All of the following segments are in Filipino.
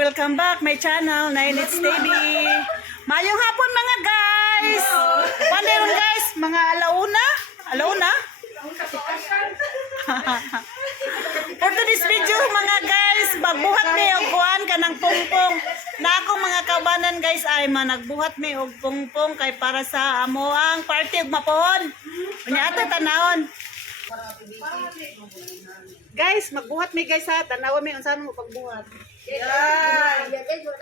welcome back my channel, Nainits TV. Mayong hapon mga guys. Paano guys? Mga alauna? Alauna? For today's video mga guys, magbuhat mi og kuan kanang pungpong. Na akong mga kabanan guys ay managbuhat mi og pungpong kay para sa amo ang party og mapohon. Unya ato tanawon. Guys, magbuhat mi guys ha. Tanawa mi unsa mo pagbuhat. Yan.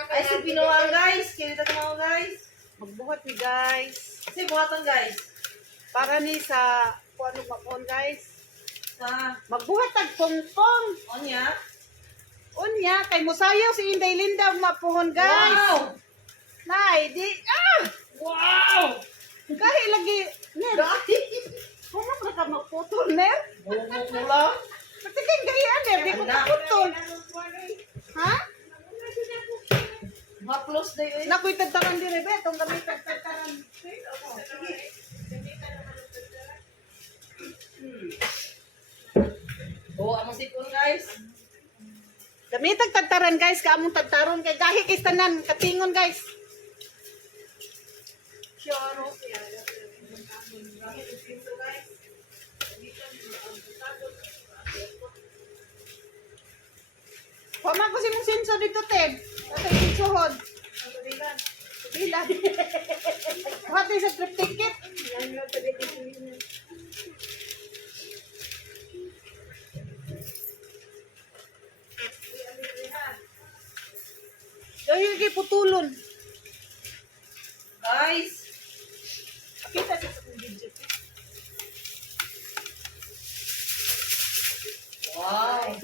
Ay, si Pinoang guys. Kinita ko guys. Magbuhat mi guys. Si buhatan guys. Para ni sa kuano mapohon guys. Sa Magbuhat tag pungpong. Onya. Unya kay mosayaw si Inday Linda og mapohon guys. Wow! Nay, di Wow! Kahi lagi ner. Kung mo ka magputol ner? Bumuk mo lang. Patigay gayaan ner, di ko kaputol. Ha? Haplos na yun. Nakoy tagtaran dire be, tong gamit tagtaran. Oo, among sipon guys. Gamit tagtaran guys, kaamong tagtaron kay gahi kay tanan katingon guys. Sure. Pama ko si mong senso dito, Ted. Atay sinsuhod. Bilan. What is a trip ticket? Dahil kay putulon. Guys. Kita sa video. Wow.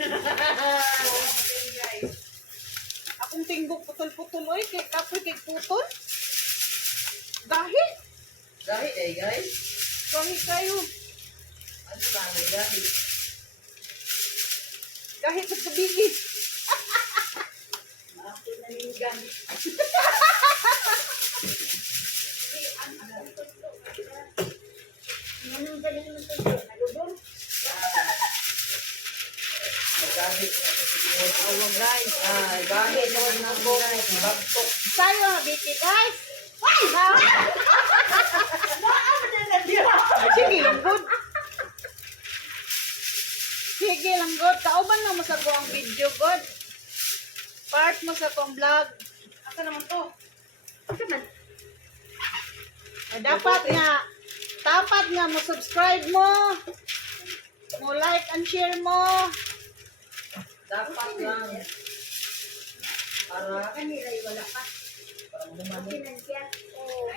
Akong tinggok putol-putol oy, kay kapoy kay putol. Dahil Dahil eh guys. kami kayo. Ano ba ang dahil? Dahil sa kabigis. Ako naningan. Magahit na sa Oh guys. Ay, bahit naman na po. Bagtok. Sayo biti guys. Ay, sige lang good. Sige lang good. Kauban na mo sa kuang video good. Part mo sa kuang vlog. Asa naman to? Ay, dapat nga mo subscribe mo. Mo like and share mo. Dapat lang. Para Kanila ay wala pa. para bumalik. Finansya. Oh,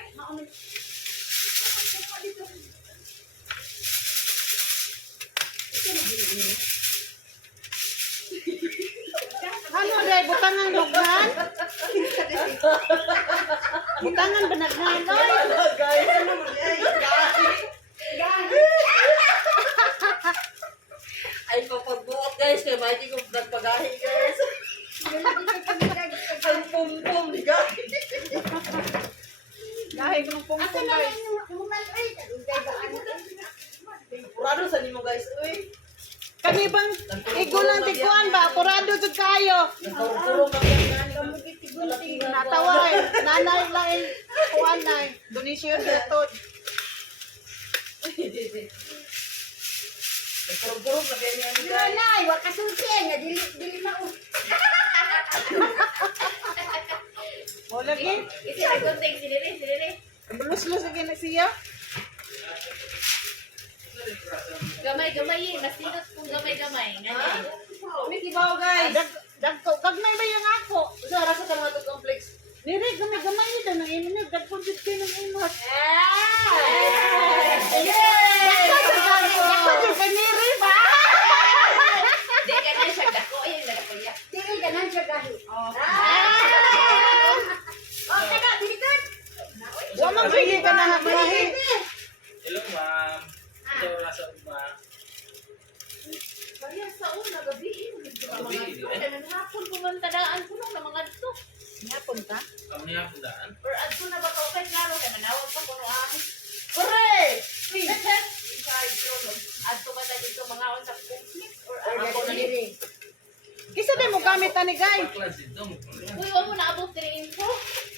ano dai butangan lugnan? Butangan benaghan oy. Ano guys? Ano mo ay ay papagbuot guys kay may di ko nagpagahi guys. Ang pum-pum ni guys. Dahil ko ng Asa pungpong na guys. lang yung mumal ay dugay ba ano? Purado sa nimo guys. Uy. Kami bang igo lang tikuan ba? Kurado jud kayo. Nagkurong kami yan. Natawa eh. Nanay lang eh. Kuan na eh. Donation dito. Nagkurong kami yan Dilo guys. na ay wa kasulti nga dili mao. O lagi. Isi ay kontek silire. Bulus-lus lagi na siya. Gamay, masinot kung gamay. Ha? Ngani. May kibaw guys. Gagmay ba yung ako? Sa rasa ka mga complex. Nire, gamay nito. Nang iminag. Dagpuntit kayo ng imot. Dagpuntit ka nire ba? Di ka na siya dako ay nagkuya. Dili ganan siya gahi. Okay na, bilikan. Wamang sige ka na habahi. Hello, ma'am. Ito nasa uma. Kaya sa una gabi Gabi, mga hapon pumantadaan ko nung mga dito. Nga punta. Kamo niya ang daan. Or adto na ba ka okay klaro kay manawag pa kuno ani. Hooray! Adto ba ta dito mga on sa conflict or Ako na diri. Kisa din mo gamit ani guys? Baklas ito. Uy, wala mo na abot 3 info.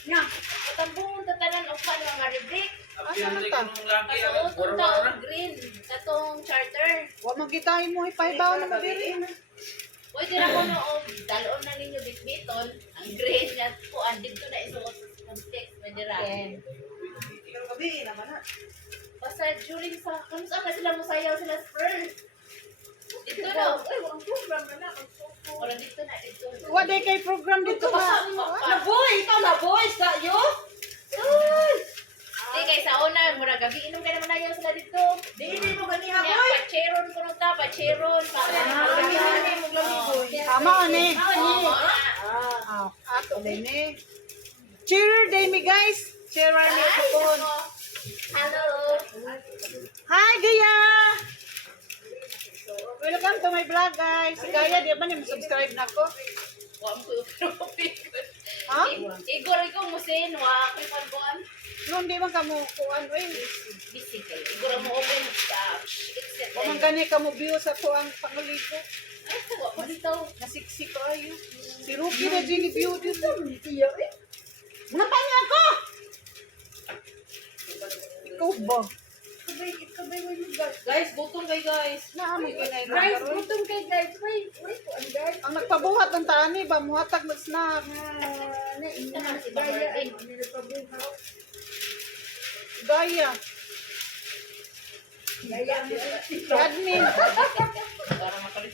Nya. Katambong tatanan o pa mga rubric. Apyan Asa rin ta? kung laki ang Kasuot ta bora-bora. og green. Katong charter. Wa magitahin mo ipahibaw na mo diri. Pwede na ko no og dalon na ninyo bitbiton. Ang green nga ko andito na isuot sa context. Pwede ra. Pero gabi naman na. Basta during sa kung saan na sila musayaw sila first. Dito daw. Ay, ang program na. Wala dito na dito. Wa day kay program dito ha. Naboy! Ikaw naboy! Sa'yo? Di kay sa una, mura gabi inom ka naman ayaw sila dito. Di mo ganiha, Kaya boy! pacheron ko nung ta, pacheron. Ganiha mo glami, boy. Tama ani. Oo. Ah, ato din eh. Cheer day mi guys. Cheer ni kupon. Hello. Hi Gaya. Welcome to my vlog guys. Si Gaya di ba ni subscribe na ko? Wa mo ko pero Ha? Igor ikaw mo sin, wa kay pagkuan. Nung di man kamo kuan oy. Busy kayo. Igor mo open except. O man gani kamo view sa tuang panguliko. Ay, wa mo dito. Nasiksi ko ayo. Si Ruki na din view dito. Napanya ko. Ikaw ba? Guys, butong kay guys. Naamay ko na Guys, ito. butong kay guys. Wait, kuan guys. Ang nagpabuhat ng tani ba muhatag ng snack. Si Barbie. Gaya. Admin. Para makalit.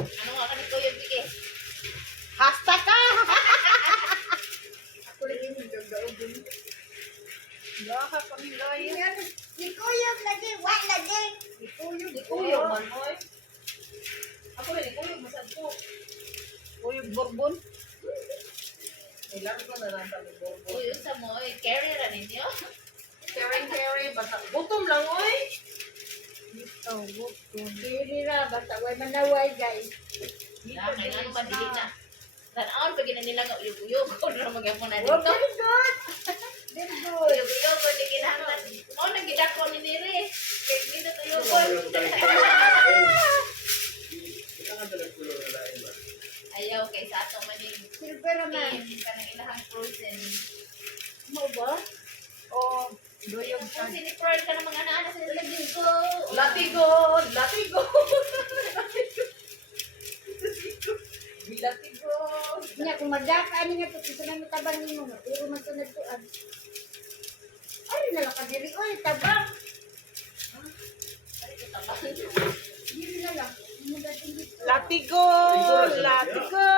Ano nga kanito yung bigay? Hashtag ka. Baka kami gaya. Kuyog man, boy. Ako rin, kuyog masad ko. Uyog Bourbon. Ilang ko na lang sabi ko. Uy, sa mo, carry ra ninyo. Carry, basta gutom lang, oy. Oh, Bourbon. Na, kaya ano man dili na. Tanaon pag nila nga uyog-uyog ko na magyapon na dito. Uyog-uyog ko di kinahanglan. Mo nang gidako ni Nire. Kay dito uyog ko. Ayaw kay sa ato man ni kanang ilahang frozen. Oh, duyog Kung ka. sinipurl ka ng mga anak sa lagin ko. Latigo! Latigo! Latigo! Nya kung magdaka ani nga to kung nang tabang nimo nga pero man to nagtuan. Ay nala ka diri oy tabang. Diri na lang. Imo dating dito. Latigo! Latigo!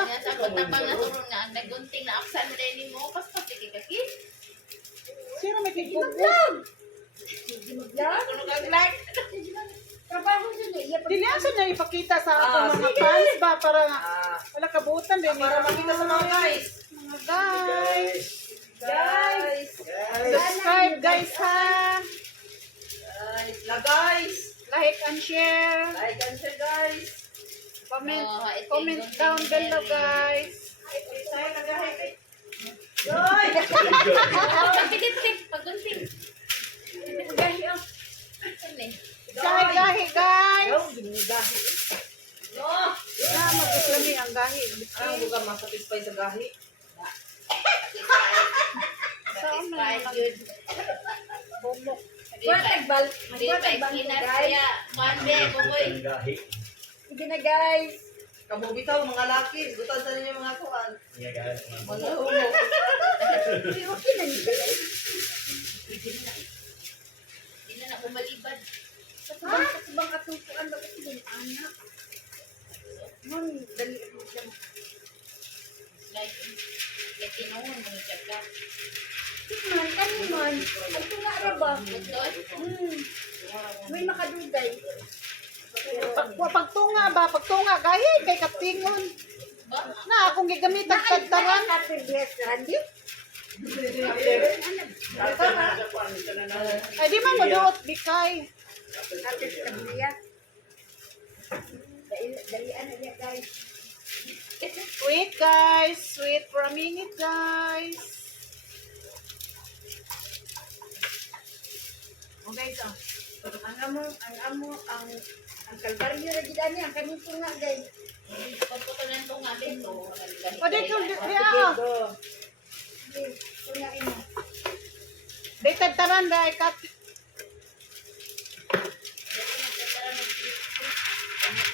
Kaya sa patabang na turun nga ang nagunting na aksan mo din mo pas pati kaki. Sino may tigpog? Sige maglag. Kuno kag like. Trabaho sa niya. Iya pag Diliasan na ipakita sa ato mga sige. fans ba para nga Ah, wala kabutan din. para makita sa mga guys. Mga guys. Guys! Subscribe guys ha. Guys! La guys! Like and share. Like and share, guys! Comment, Oh, ito yung comment gunting down ni below Mary. guys. Joy! Pagkitit pagunting. gahi ang Ano eh? Gahi guys. No! Na mag-islami ang gahi. Ang buka masatisfy sa gahi. Satisfied yun. Bumok. magwatagbal. Di ba Magwatagbal ikinas guys. kaya mande buboy. Sige na guys. Kamu bitaw mga laki, gutan sa ninyo mga kuan. Mga humo. Uy, okay na nito guys. Hindi na umalibad. Sa subang atong kuan ba kasi din anak. Mon dali mo siya. Like, kaya tinuhon mo yung tiyagka. Man kani man. Ay tunga ra ba? Butod. May makadugay. Pagtunga ba? Pagtunga gahi kay katingon. Ba? Na akong gigamit ang kadtaran. Happy bless Randy. Ay di man maduot bikay. Happy Sabiya. Dalian na niya guys. Wait guys, wait for a minute guys. Okay so. Ang kalbaryo na gid ani ang kanito nga guys. Pagputulan ko nga dito. O, dito, ah. Kunain mo. Dito, taran, dahil kat.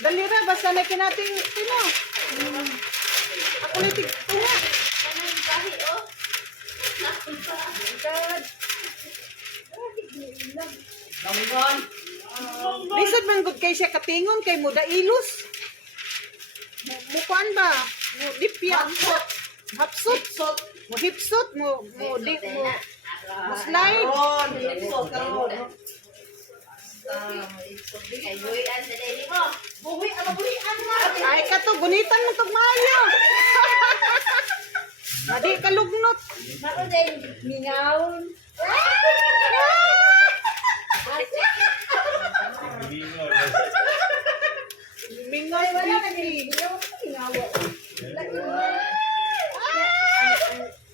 Dali ra, basta na kinating, tino. Ako na tigtunga. Kanang bahi, oh. God. Namingon. Lisod man gud kay siya katingon kay muda ilos. Mukuan ba? Mo dipya. Hapsut. Mo hipsut mo di mo slide. Karon, episode karon. Kay buhian sa dali mo. Buhi, ano buhian na? Ay ka to gunitan mo tog maayo. Madi ka lugnot. Ako din, mingaon. Mingoy Wala wala ka din, mingaon ko mingawa.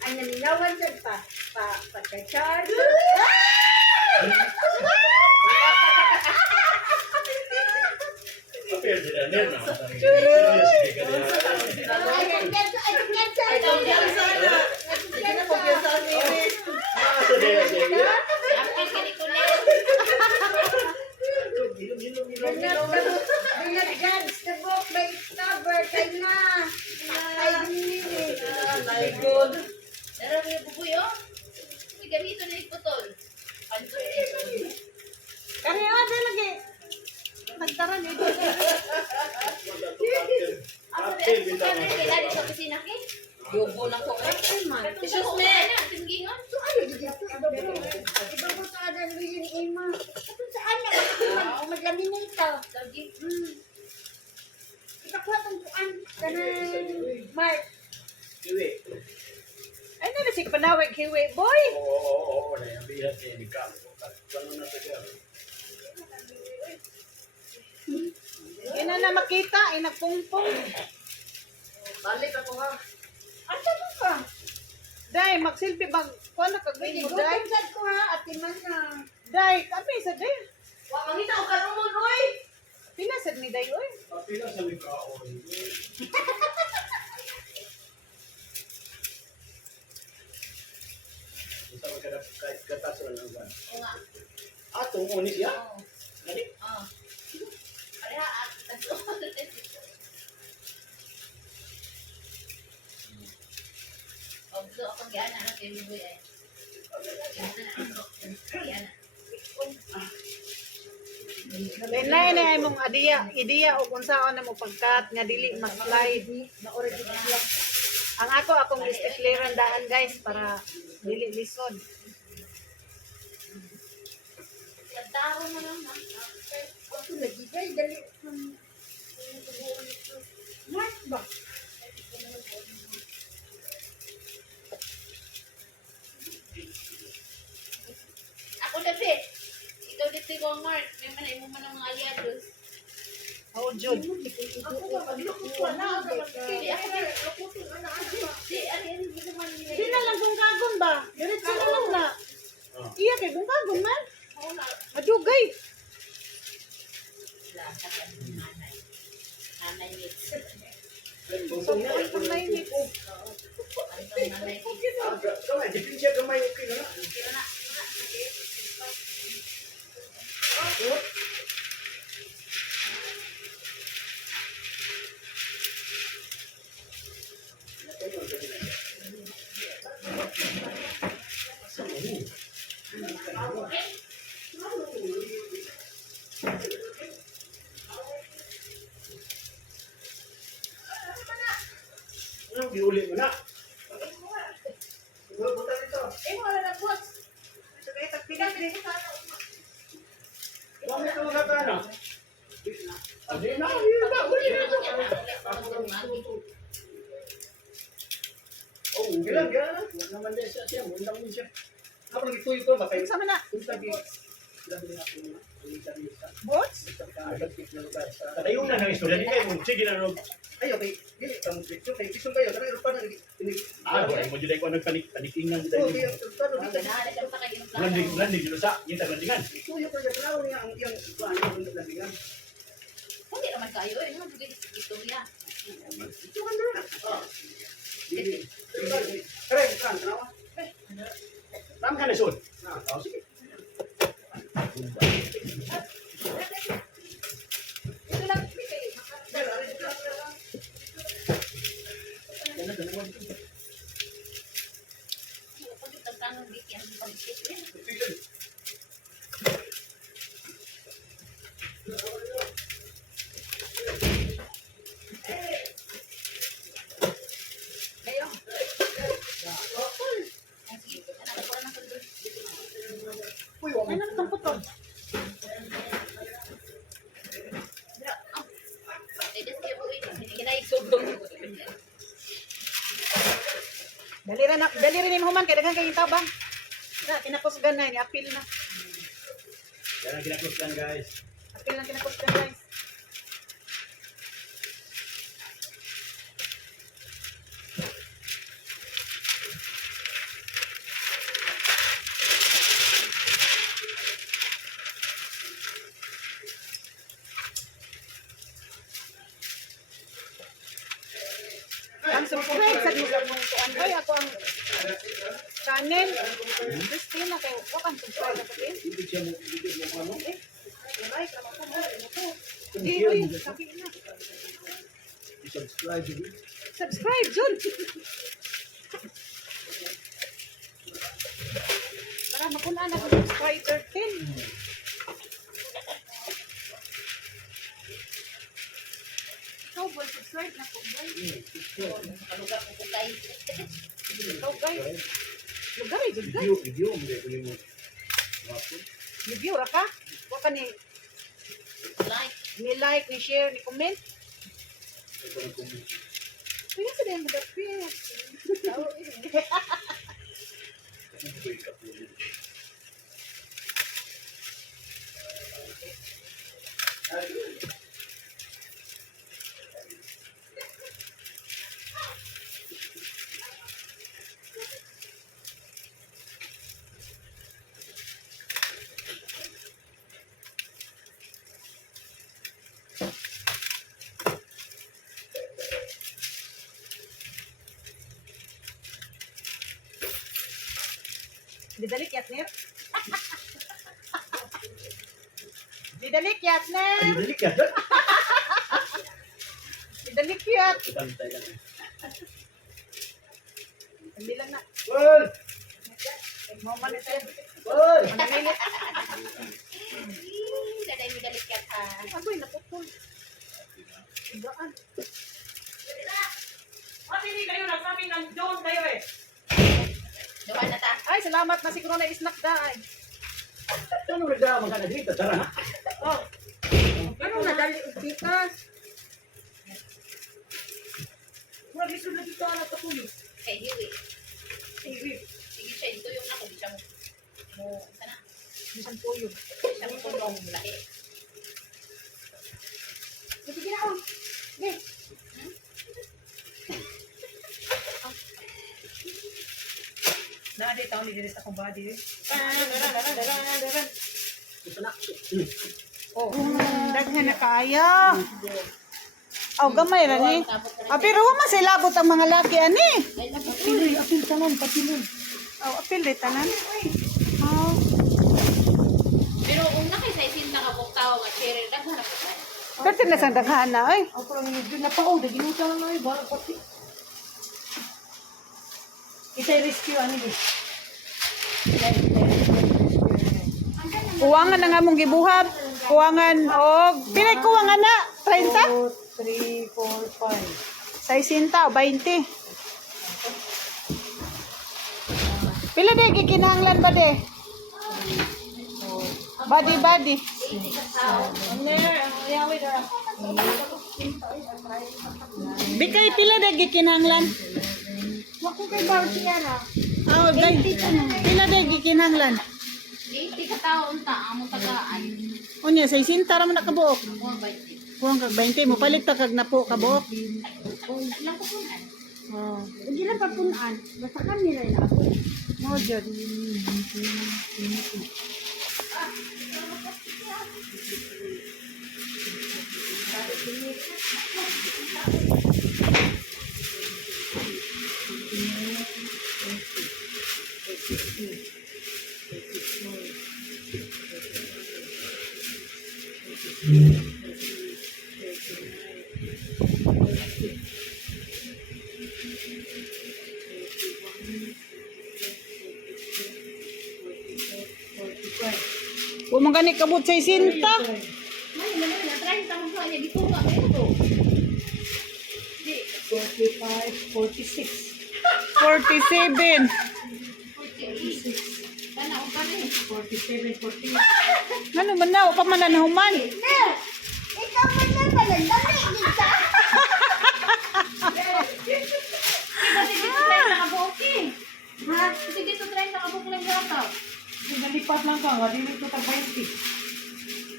Ang naminawan dyan pa-charge. Ay, kumpiyansa na. Hindi na kumpiyansa ni Iris. Apil ka ni Kunel. Judge the book by its cover. Kaya na. Ay, hindi. My God. Pero may bubuy, oh. May gamito na iputol. Pantoy na iputol. Kani ada lagi. Nagtaran ito. Ako rin, ako rin, kailan sa kusina ki? Yubo na ko. Excuse me. Ano, tinggingon? So, ano dito? Iba mo sa adan mo yun, Ima. Ito saan na? Maglaminate. Lagi. Ikakuha itong kuan. Kanang Mark. Ay na si panawag hiwi boy. Ina na makita, ina pungpong. Balik ako ha. Asa mo ka? Dai, magsilbi bag ko na kagwin Pwede, mo dai. gutom ko ha. Atiman na. Dai, kami sa dai. Wa mangita o kanumon, oy. Pila sad ni dai oy. Oo nga. Atong unis ya. Oo. Gani. Oo. Pareha, tatlo. Oh, gusto akong gana na kay Buboy ay. Gana. Nay nay mong ideya o kung saan na mo pagkat nga dili mag-slide. Ang akong stapleran daan guys para dili lisod. Tagtaro mo lang na. Ako lagi guys. Dali. Mark ba? Ako dapat. Ikaw dito ko ang Mark. May manay mo man ang mga aliados. Oh jud. Ako ba? Paglukuha na. Hindi ako na. Di, ano yun? Hindi naman nila. Di na lang kung kagon ba? Diretso na lang na. Iya kay kung kagon man. Oo na. Madugay. Lahat ng nanay. Nanay mix. So, kung may mix. Ang nanay mix. Gamay, dipinsiya gamay okay na. Kira na. Ano giuli mo na? Buta dito. Wala na po. Sagay tagpilit ni. Bakit ka magkakana? Adi na, hindi na, uli na. Oh, gila, gila na. Huwag naman din siya, mundang din siya. Ako lagi tuyo ko, bakit? Sama na. Bots? Katayo na ng istorya, di kayo, sige na, Rob. Ay, okay. Dili ka mo picture. Kay picture kayo. Tapi rupa na. Ah, wala mo dyan ko nagpanikingan dito. Oh, kaya rupa na. Ganahan ka pa kayo ng plano. Landing dito sa, yung taglandingan. Tuyo ko yung plano niya. Ang iyang plano. Ang landingan. Hindi naman kayo. Eh, mga bugay sa Victoria. Keren, kan, kenapa? Ram kan Sun? Nah, tahu sih. Ito lang bigay. Pag itagkanong bigyan, pag-isip. Kayo. Ano na putol? Dali rin yung human, kaya daghang kayong tabang. Na, kinakusgan na, apil na. Jangan kinakuskan guys. Apil na kinakusgan, guys. Ang subscribe sa kuan boy ako ang channel. Christina kay ko kan subscribe sa akin. Ibig siya mo, ibig mo ano? Like naman ko mo. Di oy, sabi na. I-subscribe dito. Subscribe Jun. Para makunan ako subscriber 10. Ikaw boy, subscribe na po boy. Ikaw guys. Lugay, lugay. Video, hindi ko yung wapo. Review ra ka? Wa ka ni like, ni share, ni comment. Ito ang comment. Kaya sa din magapit. Wake up ulit. Didalik Yatner. Didalik Yatner. Ay, dali ka. Didalik Yat. Pantay lang. Hindi lang na. Well, Mau man ito. well. Manilit. Daday mo dalit ka ha. Agoy, naputol. Gaan. Kasi hindi kayo nagsabi ng John kayo eh. Duha na ta. Ay, salamat na siguro na snack da. Ay. Ano nagdama ka na dito? Tara na. Oh. Ano na dali ubitas? Wala gisul lagi to ana tuloy. Kay Hiwi. Sige, Sige siya, ito yung ako. Di siya mo, sana. bisan puyo. Di siya mo tulong lahi. Sige na oh. Ge. Nade taon ni diris akong body. Ito na. Oh. Daghan na kaayo. Aw gamay ra ni. Pero wa man sila abot ang mga laki ani. Apil tanan patilon. Aw apil di tanan. Aw. Pero una kay sa isin nakabuktaw nga cherry, daghan na po tayo. Kasi na sang daghan na ay. Ako lang medyo napao da ginuta na ay bara pati. Kita rescue ani di. Kuwangan na nga mong gibuhat. Kuwangan og pinay kuwangan na 30. 3, 4, 5. Sa isinta o 20. Pila de gikinahanglan ba de? Body. Bikay pila de gikinahanglan? Wako kay Barbie ara. Aw gay. Pila de gikinahanglan? 80 ka taon ta, amo tagaan. Unya sa isinta ra man nakabuok. Mo ba ito? Kuwang kag 20 mo palit ta kag napo kabuok. Ilang ko po na. Oh. Hindi lang papunan. Basta kanila na ako. Mo jud. Huwag mong gani kabut sa isinta. Ay, naman na, try sa mga niya. Dito ka, kayo to. 45, 46. 47. Kana, o ka rin. 47, 48. Ano man na? O pa man na nahuman. Ikaw man na pala, dali kita. Sige, try na kabuok eh. Ha? Sige, try na kabuok lang yata. Nalipat lang ka, wala rin ito tag 20.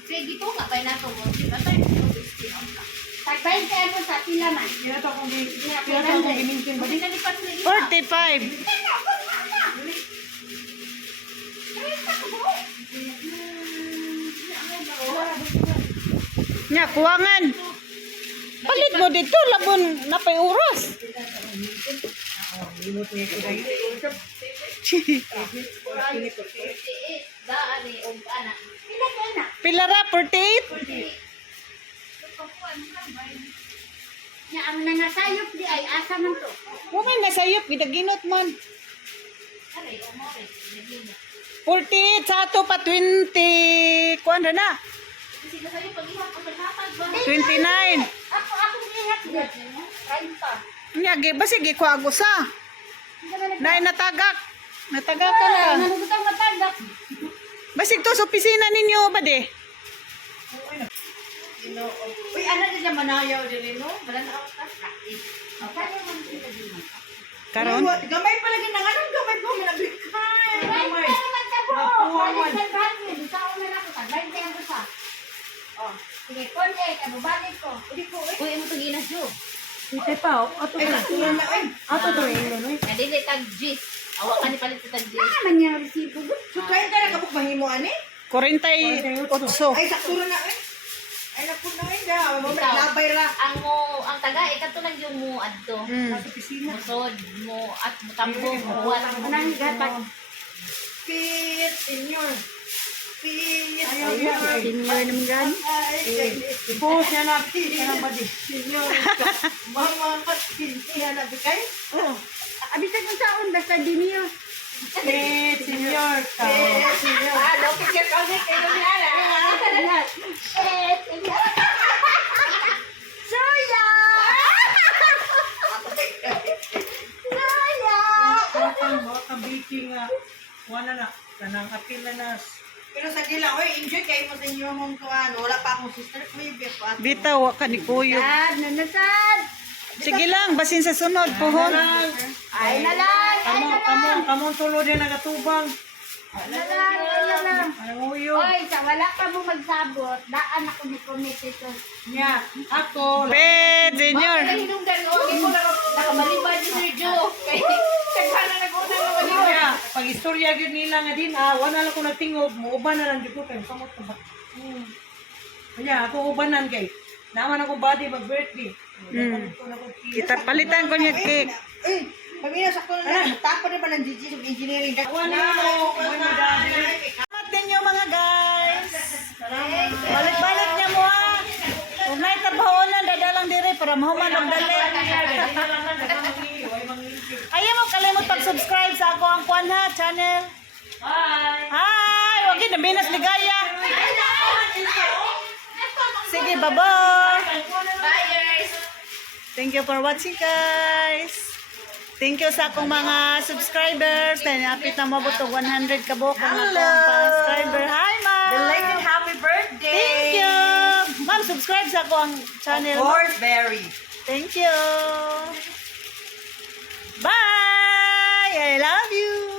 Sige, to nga, tayo na to. Diba tayo ito, 16 on ka. Tagbay ka mo sa tilaman. Kaya ito akong gimintin ba? Hindi nalipat na ito. 45. Nya, kuwangan. Palit mo dito, labon na pa'y oras. Daan eh, o anak. Pila ra, 48? Nya ang nangasayop di ay asa man to. Huwag nga nasayop, ginaginot man. Aray, o mo rin. 48 sa ato pa 20. Kuwan na. Kasi sa'yo, pag-ihap ko maghatag ba? 29. Ako gihat di. 30. Nya, basi gikuha ko sa. Nay natagak. Natagak ka na. Nanugutang matagak. Basig to sa opisina ninyo ba de? Uy, ano din naman ayaw din no? Malalaw ka sa akin. Karon? Gamay pala ginangalan, gamay po manabikay. Gamay. Naman ka po. Balik sa bagay, sa una na ko tagbay din ko sa. Oh, sige, konti ka babalik ko. Udi ko eh. Uy, mo ito ginas yo. Ite pa, ato Ay, natulan na eh. Ato to eh. Kadili tag G's. Awa ka ni palit sa tag G's. Naman niya resibo. So, kaya ka na kabuk mahimo ani? 48. Ay, saktura na eh. Ay, naku na eh. Labay ra. Ang taga, ikato lang yung mo adto. Musod mo at mutambong mo. Anang gatag. Pit, senior. Pit. Senior naman gan. Post niya na. Kanang badi. Senior. Mama, senior na bikay? Oo. Abisag mo saon, basta di niyo. Senior. Senior. Ah, lopit ka kasi kayo ni Ara. Soya! Soya! Baka baking nga. Wala na. Kanang apil na nas. Pero sa gila, oy, enjoy kayo mo sa inyo mong tuwan. Wala pa akong sister. May bepa. Bitaw wa ka ni kuyo. Sad, nanasad. Sige lang, basin sa sunod pohon. Ay na lang, ay na lang. Kamon tulo din nagatubang. Ay na lang, ay na lang. Ang uyo. Oy, sa wala ka mo magsabot, daan ako ni committee to. Nya, ako. Bet, senior. Hinunggan ko, hindi ko nakamalibad ni Sir Joe. Kaya, tagpana nag-una na malibad. Nya, pag istorya gyud nila nga din, wala lang ko natingog, muuban na lang di ko kay kamot ka ba. Nya, ako ubanan kay. Naman ako body mag-birthday. Kita palitan ko niya cake. Uy, kami na sakto na lang. Tapos na ba ng GG of engineering? Salamat din yung mga guys. Balik-balik niya mo ha. Kung may trabaho na, dadalang dire para mahuman ang dali. Ayaw mo kalimot pag-subscribe sa ako ang Kuan ha channel. Hi! Huwag yun, nabinas ligaya. Sige, bye-bye. Buyers! Thank you for watching guys. Thank you sa akong mga subscribers. Dahil napit na mabutog 100 kabok ang akong subscriber. Hi ma'am! Belated happy birthday! Thank you! Ma'am, subscribe sa akong channel. Of course, Barry. Thank you! Bye! I love you!